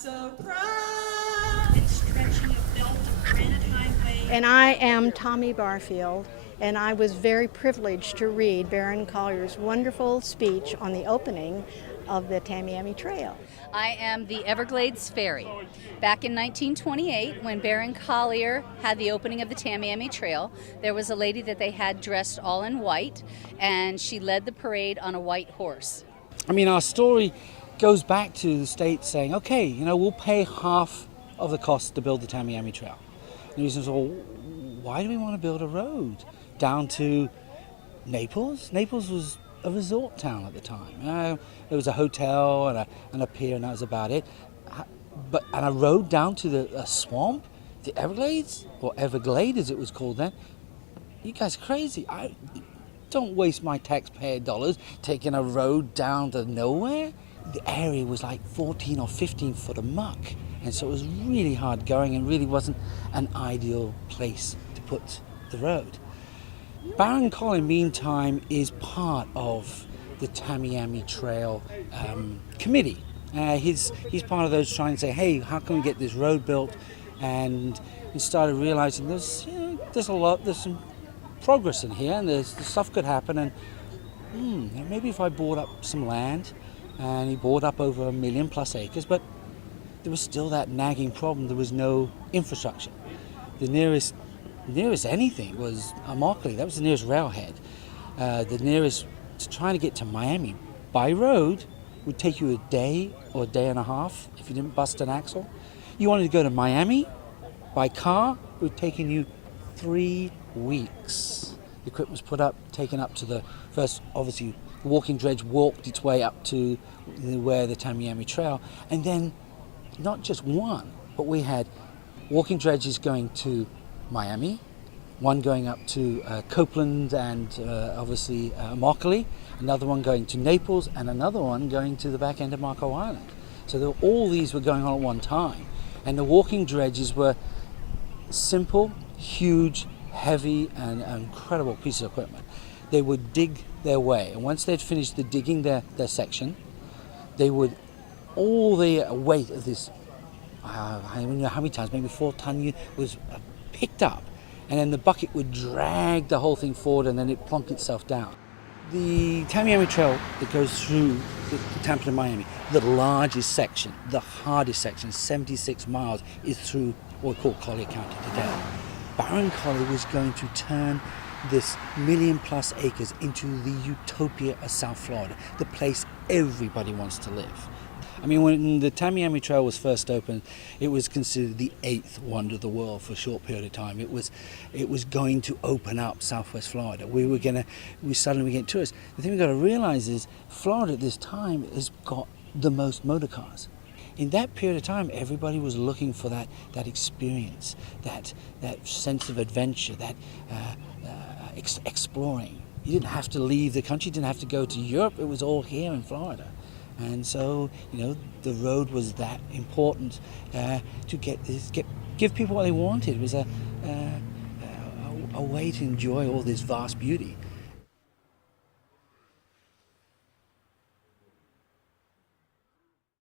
so proud. And stretching a belt of granite highway. And I am Tommy Barfield, and I was very privileged to read Baron Collier's wonderful speech on the opening of the Tamiami Trail. I am the Everglades Fairy. Back in 1928, when Baron Collier had the opening of the Tamiami Trail, there was a lady that they had dressed all in white, and she led the parade on a white horse. I mean, our story goes back to the state saying, okay, we'll pay half of the cost to build the Tamiami Trail. And he says, well, why do we want to build a road down to Naples? Naples was a resort town at the time. There was a hotel and a pier, and that was about it. And a road down to a swamp, the Everglades, or Everglade as it was called then. You guys are crazy. I don't waste my taxpayer dollars taking a road down to nowhere. The area was like 14 or 15 foot of muck, and so it was really hard going and really wasn't an ideal place to put the road. Baron Collier, meantime, is part of the Tamiami Trail committee. He's part of those trying to say, hey, how can we get this road built? And we started realizing there's some progress in here, and there's stuff could happen. And maybe if I bought up some land, and he bought up over 1 million plus acres, but there was still that nagging problem. There was no infrastructure. The nearest anything was Immokalee. That was the nearest railhead. The nearest, trying to get to Miami by road would take you a day or a day and a half if you didn't bust an axle. You wanted to go to Miami by car, it would have taken you 3 weeks. The equipment was put up, taken up to the first, obviously, the walking dredge walked its way up to where the Tamiami Trail, and then not just one, but we had walking dredges going to Miami, one going up to Copeland and obviously Immokalee, another one going to Naples, and another one going to the back end of Marco Island. So all these were going on at one time, and the walking dredges were simple, huge, heavy, and incredible pieces of equipment. They would dig their way, and once they'd finished digging their section, they would, all the weight of this, I don't know how many tons, maybe 4 ton, was picked up, and then the bucket would drag the whole thing forward, and then it plonk itself down. The Tamiami Trail that goes through the Tampa to Miami, the largest section, the hardest section, 76 miles, is through what we call Collier County today. Baron Collier was going to turn this 1 million plus acres into the utopia of South Florida, the place everybody wants to live. I mean, when the Tamiami Trail was first opened, it was considered the 8th wonder of the world for a short period of time. It was going to open up Southwest Florida. We suddenly get tourists. The thing we've got to realize is Florida at this time has got the most motor cars. In that period of time, everybody was looking for that experience, that sense of adventure, that exploring. You didn't have to leave the country, you didn't have to go to Europe. It was all here in Florida. And so, the road was that important to give people what they wanted. It was a way to enjoy all this vast beauty.